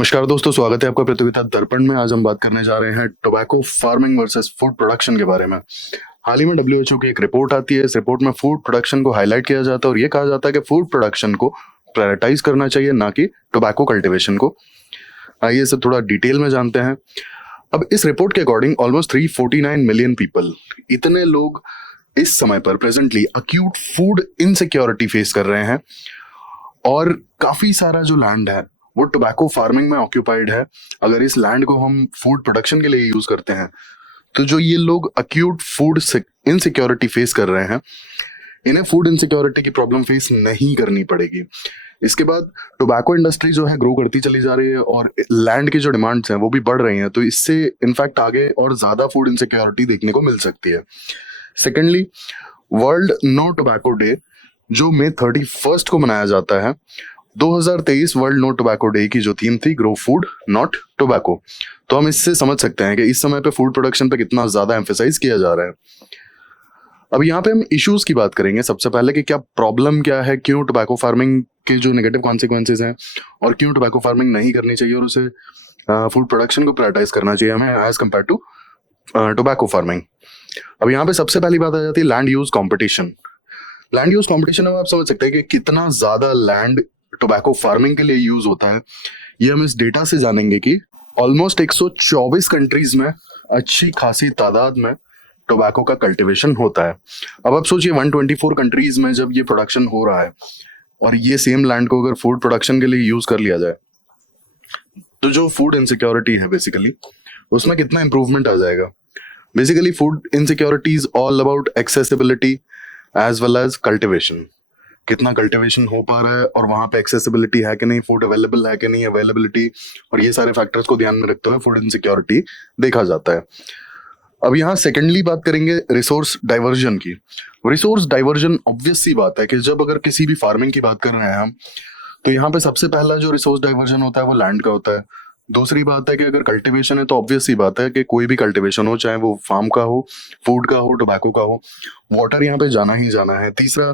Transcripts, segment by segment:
नमस्कार दोस्तों, स्वागत है आपका प्रतियोगिता दर्पण में। आज हम बात करने जा रहे हैं tobacco farming versus food production के बारे में। हाल ही में डब्ल्यूएचओ की एक रिपोर्ट आती है। इस रिपोर्ट में फूड प्रोडक्शन को हाईलाइट किया जाता है और ये कहा जाता है कि फूड प्रोडक्शन को प्रायोरिटाइज करना चाहिए, ना कि टोबैको कल्टीवेशन को। आइए इसे थोड़ा डिटेल में जानते हैं। अब इस रिपोर्ट के अकॉर्डिंग ऑलमोस्ट 349 मिलियन पीपल, इतने लोग इस समय पर presently acute food insecurity face कर रहे हैं और काफी सारा जो लैंड है वो टोबैको फार्मिंग में ऑक्यूपाइड है। अगर इस लैंड को हम फूड प्रोडक्शन के लिए यूज करते हैं तो जो ये लोग अक्यूट फूड इनसिक्योरिटी फेस कर रहे हैं, इन्हें फूड इनसिक्योरिटी की प्रॉब्लम फेस नहीं करनी पड़ेगी। इसके बाद टोबैको इंडस्ट्री जो है ग्रो करती चली जा रही है और लैंड की जो डिमांड्स हैं वो भी बढ़ रही हैं, तो इससे इनफैक्ट आगे और ज्यादा फूड इनसिक्योरिटी देखने को मिल सकती है। Secondly, world no tobacco day जो मई 31 को मनाया जाता है, 2023 वर्ल्ड नो टोबैको डे की जो थीम थी, ग्रो फूड नॉट टोबैको। तो हम इससे समझ सकते हैं कि इस समय पे फूड प्रोडक्शन पे कितना ज्यादा एम्फेसाइज किया जा रहा है। अब यहाँ पे हम इश्यूज की बात करेंगे सबसे पहले कि क्या प्रॉब्लम क्या है, क्यों टोबैको फार्मिंग के जो नेगेटिव कॉन्सिक्वेंसेज हैं और क्यों टोबैको फार्मिंग नहीं करनी चाहिए और उसे फूड प्रोडक्शन को प्रायोरिटाइज करना चाहिए हमें as compared to tobacco farming. अब यहाँ पे सबसे पहली बात आ जाती है land use competition. Land use competition में आप समझ सकते हैं कि कितना ज्यादा लैंड टोबैको फार्मिंग के लिए यूज होता है। ये हम इस डेटा से जानेंगे कि ऑलमोस्ट 124 कंट्रीज में अच्छी खासी तादाद में टोबैको का कल्टीवेशन होता है। अब आप सोचिए 124 कंट्रीज में जब ये प्रोडक्शन हो रहा है और ये सेम लैंड को अगर फूड प्रोडक्शन के लिए यूज कर लिया जाए तो जो फूड इनसिक्योरिटी है बेसिकली उसमें कितना इंप्रूवमेंट आ जाएगा। Basically food insecurity is all about accessibility as well as cultivation. कितना कल्टीवेशन हो पा रहा है और वहां पे एक्सेसिबिलिटी है कि नहीं, फूड अवेलेबल है कि नहीं, अवेलेबिलिटी, और ये सारे फैक्टर्स को ध्यान में रखते हुए फूड इनसिक्योरिटी देखा जाता है। अब यहाँ सेकेंडली बात करेंगे रिसोर्स डाइवर्जन की। रिसोर्स डाइवर्जन ऑब्वियस सी बात है कि जब अगर किसी भी फार्मिंग की बात कर रहे हैं हम, तो यहाँ पे सबसे पहला जो रिसोर्स डाइवर्जन होता है वो लैंड का होता है। दूसरी बात है कि अगर कल्टीवेशन है तो ऑब्वियस सी बात है कि कोई भी कल्टीवेशन हो, चाहे वो फार्म का हो, फूड का हो, टोबैको का हो, वाटर यहाँ पे जाना ही जाना है। तीसरा,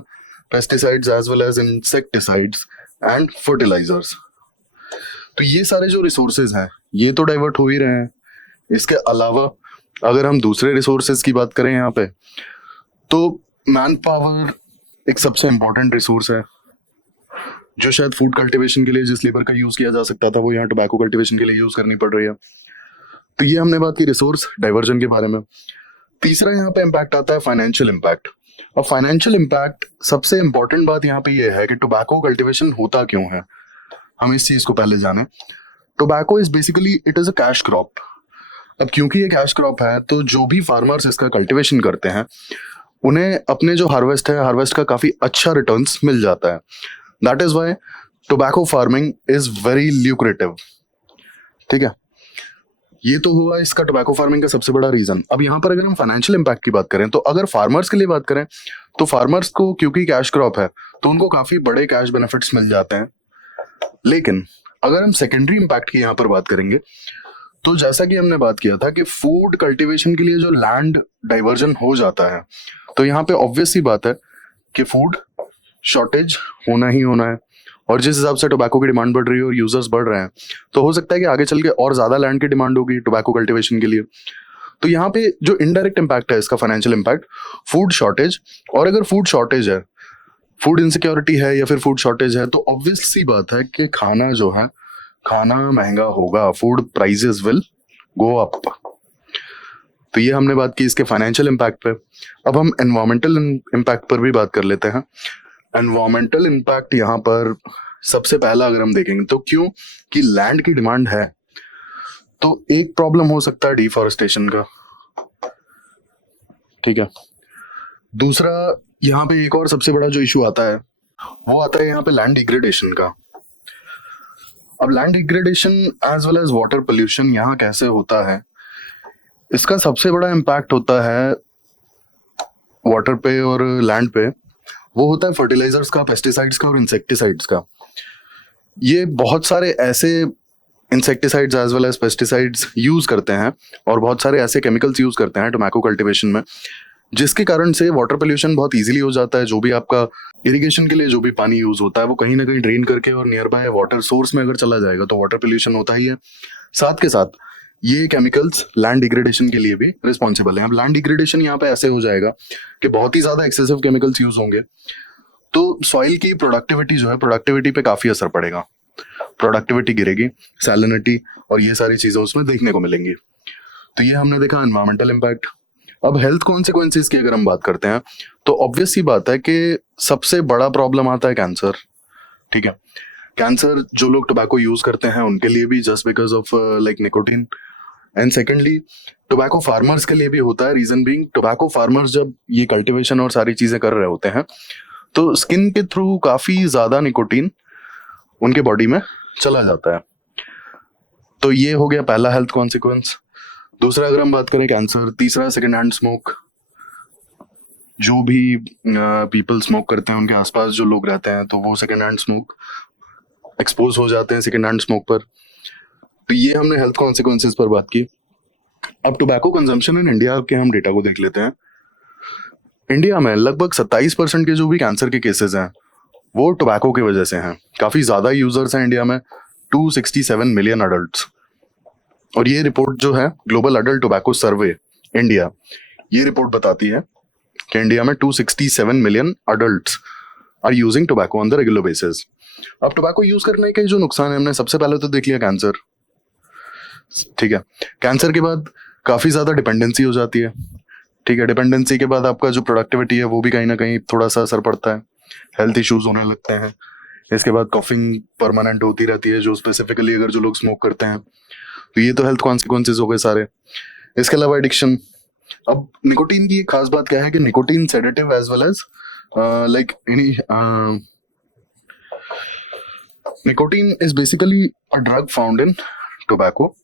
pesticides as well as insecticides and fertilisers. तो ये सारे जो रिसोर्सेज हैं ये तो डाइवर्ट हो ही रहे हैं। इसके अलावा अगर हम दूसरे रिसोर्सेज की बात करें यहाँ पे, तो मैन पावर एक सबसे इंपॉर्टेंट रिसोर्स है जो शायद फूड कल्टीवेशन के लिए जिस लेबर का यूज किया जा सकता था वो यहाँ टोबैको कल्टीवेशन के लिए यूज करनी पड़ रही है। तो ये हमने बात की रिसोर्स डाइवर्जन के बारे में। तीसरा यहाँ पे इम्पैक्ट आता है फाइनेंशियल इम्पैक्ट। और फाइनेंशियल इम्पैक्ट सबसे इंपॉर्टेंट बात यहाँ पे ये है कि टोबैको कल्टीवेशन होता क्यों है, हम इस चीज को पहले जाने। Tobacco is basically it is a cash crop. अब क्योंकि ये कैश क्रॉप है तो जो भी फार्मर्स इसका कल्टीवेशन करते हैं उन्हें अपने जो हार्वेस्ट है, हार्वेस्ट का काफी अच्छा रिटर्न्स मिल जाता है। That is why tobacco farming is very lucrative. ठीक है, ये तो हुआ इसका टोबैको फार्मिंग का सबसे बड़ा रीजन। अब यहाँ पर अगर हम फाइनेंशियल इम्पैक्ट की बात करें तो अगर फार्मर्स के लिए बात करें तो फार्मर्स को क्योंकि कैश क्रॉप है तो उनको काफी बड़े कैश बेनिफिट्स मिल जाते हैं। लेकिन अगर हम सेकेंडरी इम्पैक्ट की यहाँ पर बात करेंगे तो जैसा कि हमने बात किया था कि फूड कल्टीवेशन के लिए जो लैंड डाइवर्जन हो जाता है तो यहाँ पे ऑब्वियस सी बात है कि फूड शॉर्टेज होना ही होना है। और जिस हिसाब से टोबैको की डिमांड बढ़ रही है और यूजर्स बढ़ रहे हैं तो हो सकता है कि आगे चल के और ज्यादा लैंड की डिमांड होगी टोबैको कल्टीवेशन के लिए। तो यहाँ पे जो इनडायरेक्ट इम्पैक्ट है इसका फाइनेंशियल इम्पैक्ट, फूड शॉर्टेज। और अगर फूड शॉर्टेज है, फूड इनसिक्योरिटी है या फिर फूड शॉर्टेज है तो ऑब्वियस सी बात है कि खाना जो है, खाना महंगा होगा, food prices will go up. तो ये हमने बात की इसके फाइनेंशियल इम्पैक्ट पे। अब हम एनवायरमेंटल इम्पैक्ट पर भी बात कर लेते हैं। एनवायरमेंटल इम्पैक्ट यहाँ पर सबसे पहला अगर हम देखेंगे तो क्यों कि लैंड की डिमांड है तो एक प्रॉब्लम हो सकता है डिफॉरेस्टेशन का। ठीक है, दूसरा यहाँ पे एक और सबसे बड़ा जो इशू आता है वो आता है यहाँ पे लैंड डिग्रेडेशन का। अब land degradation as well as water pollution यहाँ कैसे होता है, इसका सबसे बड़ा इम्पैक्ट होता है वाटर पे और लैंड पे, वो होता है फर्टिलाइजर्स का, पेस्टिसाइड्स का और इंसेक्टिसाइड्स का। ये बहुत सारे ऐसे insecticides as well as pesticides use करते हैं और बहुत सारे ऐसे केमिकल्स यूज करते हैं टोबैको कल्टीवेशन में जिसके कारण से वाटर पोल्यूशन बहुत इजीली हो जाता है। जो भी आपका इरिगेशन के लिए जो भी पानी यूज होता है वो कहीं ना कहीं ड्रेन करके और नियर बाय वाटर सोर्स में अगर चला जाएगा तो वाटर पोल्यूशन होता ही है। साथ के साथ ये केमिकल्स लैंड डिग्रेडेशन के लिए भी रिस्पॉन्सिबल है। अब लैंड डिग्रेडेशन यहाँ पे ऐसे हो जाएगा कि बहुत ही ज्यादा एक्सेसिव केमिकल्स यूज होंगे तो सॉइल की प्रोडक्टिविटी जो है, प्रोडक्टिविटी पे काफी असर पड़ेगा। प्रोडक्टिविटी गिरेगी, सैलिनिटी और ये सारी चीजें उसमें देखने को मिलेंगी। तो ये हमने देखा एनवायरमेंटल इम्पैक्ट। अब हेल्थ कॉन्सिक्वेंसेस की अगर हम बात करते हैं तो ऑब्वियस सी बात है कि सबसे बड़ा प्रॉब्लम आता है कैंसर। ठीक है, कैंसर जो लोग टोबैको यूज करते हैं उनके लिए भी, just because of like nicotine. And secondly tobacco farmers के लिए भी होता है। रीजन बीइंग, टोबैको फार्मर्स जब ये कल्टीवेशन और सारी चीजें कर रहे होते हैं तो स्किन के थ्रू काफी ज्यादा निकोटीन उनके बॉडी में चला जाता है। तो ये हो गया पहला हेल्थ कॉन्सिक्वेंस। दूसरा अगर हम बात करें कैंसर, तीसरा सेकेंड हैंड स्मोक। जो भी पीपल स्मोक करते हैं उनके आसपास जो लोग रहते हैं तो वो सेकेंड हैंड स्मोक एक्सपोज हो जाते हैं सेकेंड हैंड स्मोक पर। तो ये हमने हेल्थ कॉन्सिक्वेंसेस पर बात की। अब टोबैको कंजम्पशन इन इंडिया के हम डेटा को देख लेते हैं। इंडिया में लगभग 27% के जो भी कैंसर के केसेस हैं वो टोबैको की वजह से हैं। काफी ज्यादा यूजर्स हैं इंडिया में, 267 मिलियन अडल्ट्स। और ये रिपोर्ट जो है global adult tobacco survey India, ये रिपोर्ट बताती है कि इंडिया में 267 million adults are using tobacco on the regular basis. अब टोबैको यूज करने के जो नुकसान है, हमने सबसे पहले तो देख लिया कैंसर। ठीक है, कैंसर के बाद काफी ज्यादा डिपेंडेंसी हो जाती है। ठीक है, डिपेंडेंसी के बाद आपका जो प्रोडक्टिविटी है वो भी कहीं ना कहीं थोड़ा सा असर पड़ता है, हेल्थ इश्यूज होने लगते हैं। इसके बाद कॉफिंग परमानेंट होती रहती है, जो स्पेसिफिकली अगर जो लोग स्मोक करते हैं। तो ये तो हेल्थ कॉन्सिक्वेंसेज हो गए सारे। इसके अलावा एडिक्शन। अब निकोटीन की एक खास बात क्या है कि nicotine sedative as well as like nicotine is basically a drug found in tobacco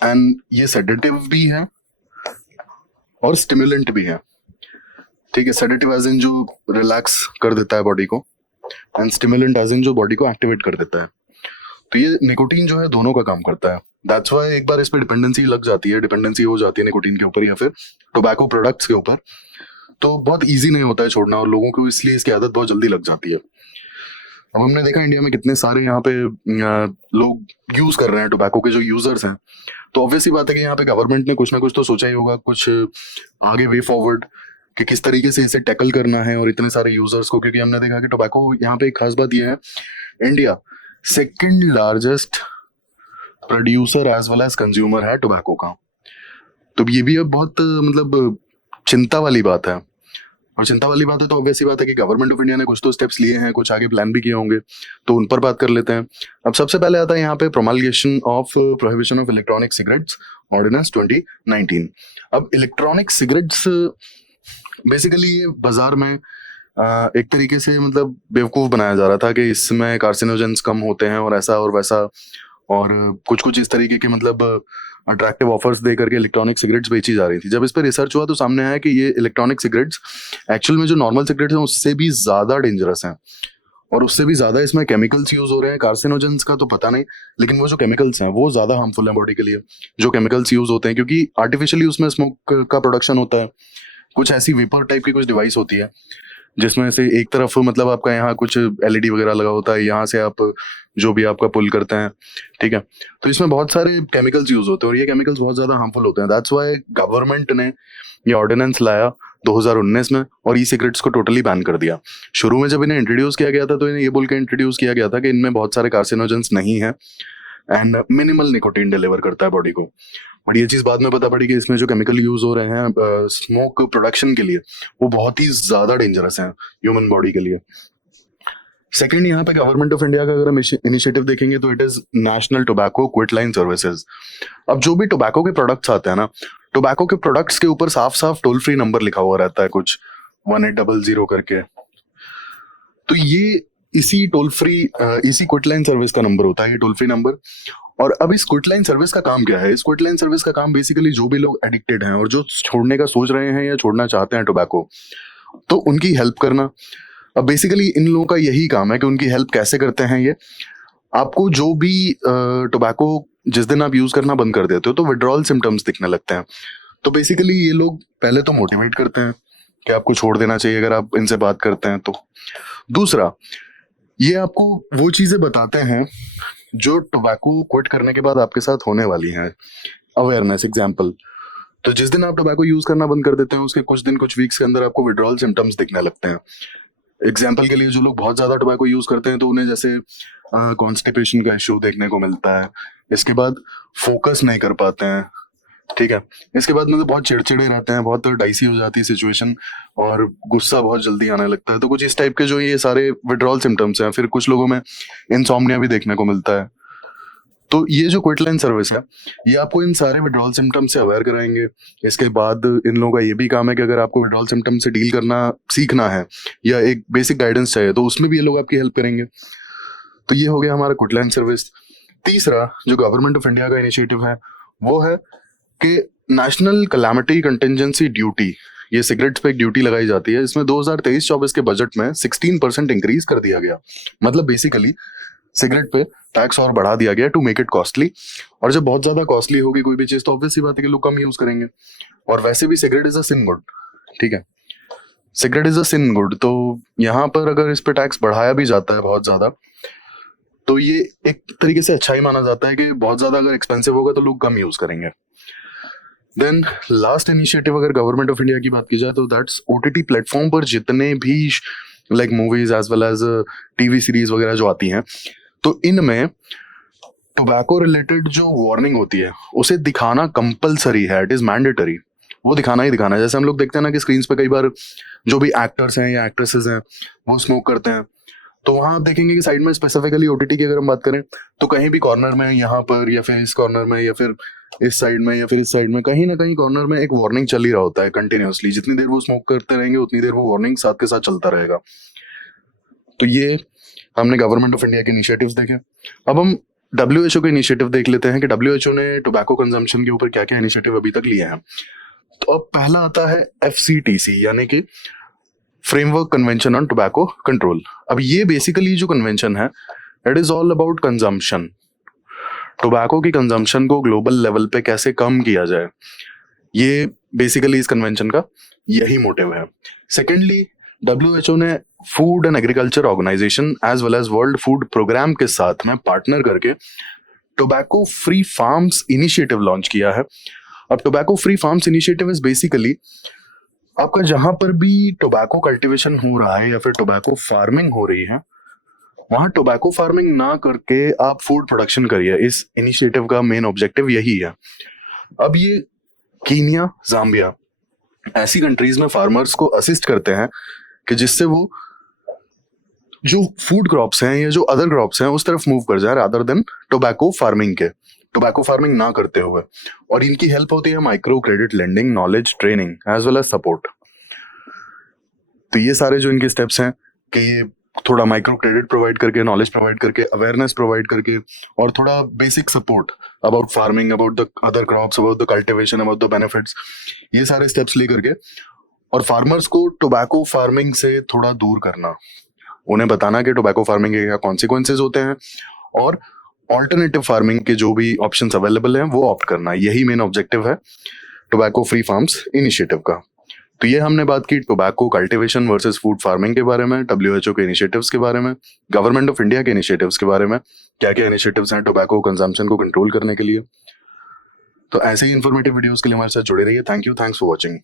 and ये सेडेटिव भी है और स्टिमुलेंट भी है। ठीक है, सेडेटिव एज इन जो रिलैक्स कर देता है बॉडी को एंड स्टिमुलेंट एज इन जो बॉडी को एक्टिवेट कर देता है। तो ये निकोटीन जो है दोनों का काम करता है। दैट्स व्हाई एक बार इस पे डिपेंडेंसी लग जाती है, डिपेंडेंसी हो जाती है निकोटीन के ऊपर या फिर टोबैको प्रोडक्ट्स के ऊपर, तो बहुत इजी नहीं होता है छोड़ना और लोगों को इसलिए इसकी आदत बहुत जल्दी लग जाती है। अब हमने देखा इंडिया में कितने सारे यहाँ पे लोग यूज कर रहे हैं टोबैको के जो यूजर्स हैं। तो ऑब्वियसली बात है कि यहाँ पे गवर्नमेंट ने कुछ ना कुछ तो सोचा ही होगा, कुछ आगे वे फॉरवर्ड कि किस तरीके से इसे टैकल करना है और इतने सारे यूजर्स को। क्योंकि हमने देखा कि टोबैको यहाँ पे एक खास बात यह है, India second largest producer as well as consumer है टोबैको का। तो ये भी अब बहुत मतलब चिंता वाली बात है। और चिंता वाली बात है तो ऑब्वियसली बात है कि गवर्नमेंट ऑफ इंडिया ने कुछ तो स्टेप्स लिए हैं, कुछ आगे प्लान भी किए होंगे, तो उन पर बात कर लेते हैं। अब सबसे पहले आता है यहाँ पे promulgation of prohibition of electronic cigarettes ordinance 2019। अब इलेक्ट्रॉनिक सिगरेट्स बेसिकली ये बाजार में एक तरीके से मतलब बेवकूफ बनाया जा रहा था कि इसमें कार्सिनोजेंस कम होते हैं और ऐसा और वैसा, और कुछ कुछ इस तरीके के मतलब अट्रैक्टिव ऑफर्स दे करके इलेक्ट्रॉनिक सिगरेट्स बेची जा रही थी। जब इस पर रिसर्च हुआ तो सामने आया कि ये इलेक्ट्रॉनिक सिगरेट्स एक्चुअल में जो नॉर्मल सिगरेट्स हैं उससे भी ज्यादा डेंजरस हैं और उससे भी ज्यादा इसमें केमिकल्स यूज हो रहे हैं। कार्सिनोजेंस का तो पता नहीं, लेकिन वो जो केमिकल्स हैं वो ज्यादा हार्मफुल हैं बॉडी के लिए, जो केमिकल्स यूज होते हैं, क्योंकि आर्टिफिशियली उसमें स्मोक का प्रोडक्शन होता है। कुछ ऐसी वेपर टाइप की कुछ डिवाइस होती है जिसमें से एक तरफ मतलब आपका यहाँ कुछ एलईडी वगैरह लगा होता है, यहाँ से आप जो भी आपका पुल करते हैं। ठीक है, तो इसमें बहुत सारे केमिकल्स यूज होते हैं और ये केमिकल्स बहुत ज्यादा हार्मफुल होते हैं। दैट्स व्हाई गवर्नमेंट ने ये ऑर्डिनेंस लाया 2019 में और ई सिगरेट्स को टोटली बैन कर दिया। शुरू में जब इन्हें इंट्रोड्यूस किया गया था तो इन्हें ये बोल के इंट्रोड्यूस किया गया था कि इनमें बहुत सारे कार्सिनोजेंस नहीं है एंड मिनिमल निकोटीन डिलीवर करता है बॉडी को। और ये चीज बाद में पता पड़ी कि इसमें जो केमिकल यूज हो रहे हैं स्मोक प्रोडक्शन के लिए वो बहुत ही ज्यादा डेंजरस हैं ह्यूमन बॉडी के लिए। सेकंड, यहाँ पे गवर्नमेंट ऑफ इंडिया का अगर हम इनिशिएटिव देखेंगे तो it is national tobacco quit line services. अब जो भी टोबैको के प्रोडक्ट्स आते हैं ना, टोबैको के प्रोडक्ट्स के ऊपर साफ साफ टोल फ्री नंबर लिखा हुआ रहता है, कुछ 1800 करके। तो ये इसी क्विट लाइन सर्विस का नंबर होता है, ये टोल फ्री नंबर। और अब इस क्विट लाइन सर्विस का काम क्या है? इस क्विट लाइन सर्विस का काम बेसिकली जो भी लोग एडिक्टेड हैं और जो छोड़ने का सोच रहे हैं या छोड़ना चाहते हैं टोबैको, तो उनकी हेल्प करना। अब बेसिकली इन लोगों का यही काम है कि उनकी हेल्प कैसे करते हैं ये। आपको जो भी टोबैको जिस दिन आप यूज करना बंद कर देते हो तो विड्रॉल सिम्टम्स दिखने लगते हैं। तो बेसिकली ये लोग पहले तो मोटिवेट करते हैं कि आपको छोड़ देना चाहिए अगर आप इनसे बात करते हैं तो। दूसरा, ये आपको वो चीजें बताते हैं जो टोबैको क्विट करने के बाद आपके साथ होने वाली हैं। अवेयरनेस एग्जाम्पल, तो जिस दिन आप टोबैको यूज करना बंद कर देते हैं उसके कुछ वीक्स के अंदर आपको विड्रॉल सिम्टम्स दिखने लगते हैं। एग्जाम्पल के लिए, जो लोग बहुत ज्यादा टोबैको यूज करते हैं तो उन्हें जैसे कॉन्स्टिपेशन का इश्यू देखने को मिलता है। इसके बाद फोकस नहीं कर पाते हैं, ठीक है। इसके बाद मतलब बहुत चिड़चिड़े रहते हैं, बहुत डाइसी हो जाती है सिचुएशन और गुस्सा बहुत जल्दी आने लगता है। तो कुछ इस टाइप के जो ये सारे विड्रॉल सिम्टम्स हैं। फिर कुछ लोगों में इंसोम्निया भी देखने को मिलता है। तो ये जो क्विटलाइन सर्विस है ये आपको इन सारे विड्रॉल सिम्टम से अवेयर कराएंगे। इसके बाद इन लोगों का ये भी काम है कि अगर आपको विड्रॉल सिम्टम से डील करना सीखना है या एक बेसिक गाइडेंस चाहिए तो उसमें भी ये लोग आपकी हेल्प करेंगे। तो ये हो गया हमारा क्विटलाइन सर्विस। तीसरा, जो गवर्नमेंट ऑफ इंडिया का इनिशिएटिव है वो है कि नेशनल कैलामिटी कंटिजेंसी ड्यूटी, ये सिगरेट्स पे एक ड्यूटी लगाई जाती है। इसमें 2023-24 के बजट में 16% इंक्रीज कर दिया गया। मतलब बेसिकली सिगरेट पे टैक्स और बढ़ा दिया गया टू मेक इट कॉस्टली। और जब बहुत ज्यादा कॉस्टली होगी कोई भी चीज तो ऑब्वियस सी बात है कि लोग कम यूज करेंगे। और वैसे भी cigarette is a sin good, ठीक है, cigarette is a sin good. तो यहाँ पर अगर इस पे टैक्स बढ़ाया भी जाता है बहुत ज्यादा तो ये एक तरीके से अच्छा ही माना जाता है कि बहुत ज्यादा अगर एक्सपेंसिव होगा तो लोग कम यूज करेंगे। देन लास्ट इनिशिएटिव अगर गवर्नमेंट ऑफ इंडिया की बात की जाए तो दैट्स ओटीटी प्लेटफॉर्म पर जितने भी like movies as well as TV series वगैरह जो आती हैं तो इनमें टोबैको रिलेटेड जो वार्निंग होती है उसे दिखाना कंपलसरी है, इट इज मैंडेटरी। वो दिखाना ही दिखाना है। जैसे हम लोग देखते हैं ना कि स्क्रीन पे कई बार जो भी एक्टर्स हैं या एक्ट्रेसेस हैं वो स्मोक करते हैं तो वहां आप देखेंगे कि साइड में स्पेसिफिकली ओटीटी की अगर हम बात करें तो कहीं भी कॉर्नर में यहाँ पर या फिर इस कॉर्नर में या फिर इस साइड में या फिर इस साइड में कहीं ना कहीं कॉर्नर में एक वार्निंग चल ही रहा होता है कंटिन्यूअसली। जितनी देर वो स्मोक करते रहेंगे उतनी देर वो वार्निंग साथ के साथ चलता रहेगा। तो ये हमने गवर्नमेंट ऑफ इंडिया के इनिशिएटिव्स देखे। अब हम WHO के इनिशिएटिव देख लेते हैं कि WHO ने टोबैको कंजम्पशन के ऊपर क्या क्या इनिशिएटिव अभी तक लिए हैं। तो अब पहला आता है FCTC यानी कि framework convention on tobacco control. अब ये बेसिकली जो कन्वेंशन है it is all about consumption, tobacco की कंजम्पशन को ग्लोबल लेवल पे कैसे कम किया जाए, ये बेसिकली इस कन्वेंशन का यही मोटिव है। सेकेंडली, WHO ने food and agriculture organisation as well as world food programme के साथ में पार्टनर करके tobacco free farms initiative launch किया है। अब tobacco free farms initiative is basically आपका जहां पर भी टोबैको कल्टीवेशन हो रहा है या फिर टोबैको फार्मिंग हो रही है वहां टोबैको फार्मिंग ना करके आप फूड प्रोडक्शन करिए। इस इनिशिएटिव का मेन ऑब्जेक्टिव यही है। अब ये कीनिया, जाम्बिया ऐसी कंट्रीज में फार्मर्स को असिस्ट करते हैं कि जिससे वो जो फूड क्रॉप्स हैं या जो अदर क्रॉप्स हैं उस तरफ मूव कर जाए रादर देन टोबैको फार्मिंग के, टोबैको फार्मिंग ना करते हुए। और इनकी हेल्प होती है micro credit lending, knowledge training as well as support. तो ये सारे जो इनके स्टेप्स हैं कि ये थोड़ा माइक्रो क्रेडिट प्रोवाइड करके, नॉलेज प्रोवाइड करके, अवेयरनेस प्रोवाइड करके और थोड़ा basic support about farming, about the other crops, about the cultivation, about the benefits, ये सारे स्टेप्स लेकर के और फार्मर्स को टोबैको फार्मिंग से थोड़ा दूर करना, उन्हें बताना कि टोबैको फार्मिंग के क्या कॉन्सिक्वेंसेज होते हैं और ऑल्टरनेटिव फार्मिंग के जो भी ऑप्शंस अवेलेबल हैं वो ऑप्ट करना। यही मेन ऑब्जेक्टिव है टोबैको फ्री फार्म्स इनिशिएटिव का। तो ये हमने बात की tobacco cultivation versus food farming के बारे में, WHO के इनिशिएटिव्स के बारे में, गवर्नमेंट ऑफ इंडिया के इनिशिएटिव्स के बारे में, क्या क्या इनिशिएटिव्स हैं टोबैको कंजम्पशन को कंट्रोल करने के लिए। तो ऐसे ही इंफॉर्मेटिव वीडियोस के लिए हमारे साथ जुड़े रहिए। Thank you, thanks for watching.